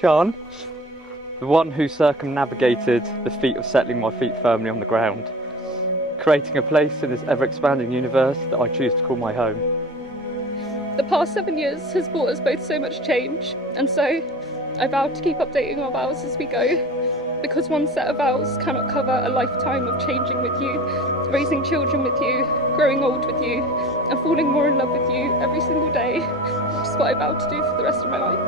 Sean, the one who circumnavigated the feat of settling my feet firmly on the ground, creating a place in this ever-expanding universe that I choose to call my home. The past 7 years has brought us both so much change, and so I vowed to keep updating our vows as we go, because one set of vows cannot cover a lifetime of changing with you, raising children with you, growing old with you, and falling more in love with you every single day, which is what I vowed to do for the rest of my life.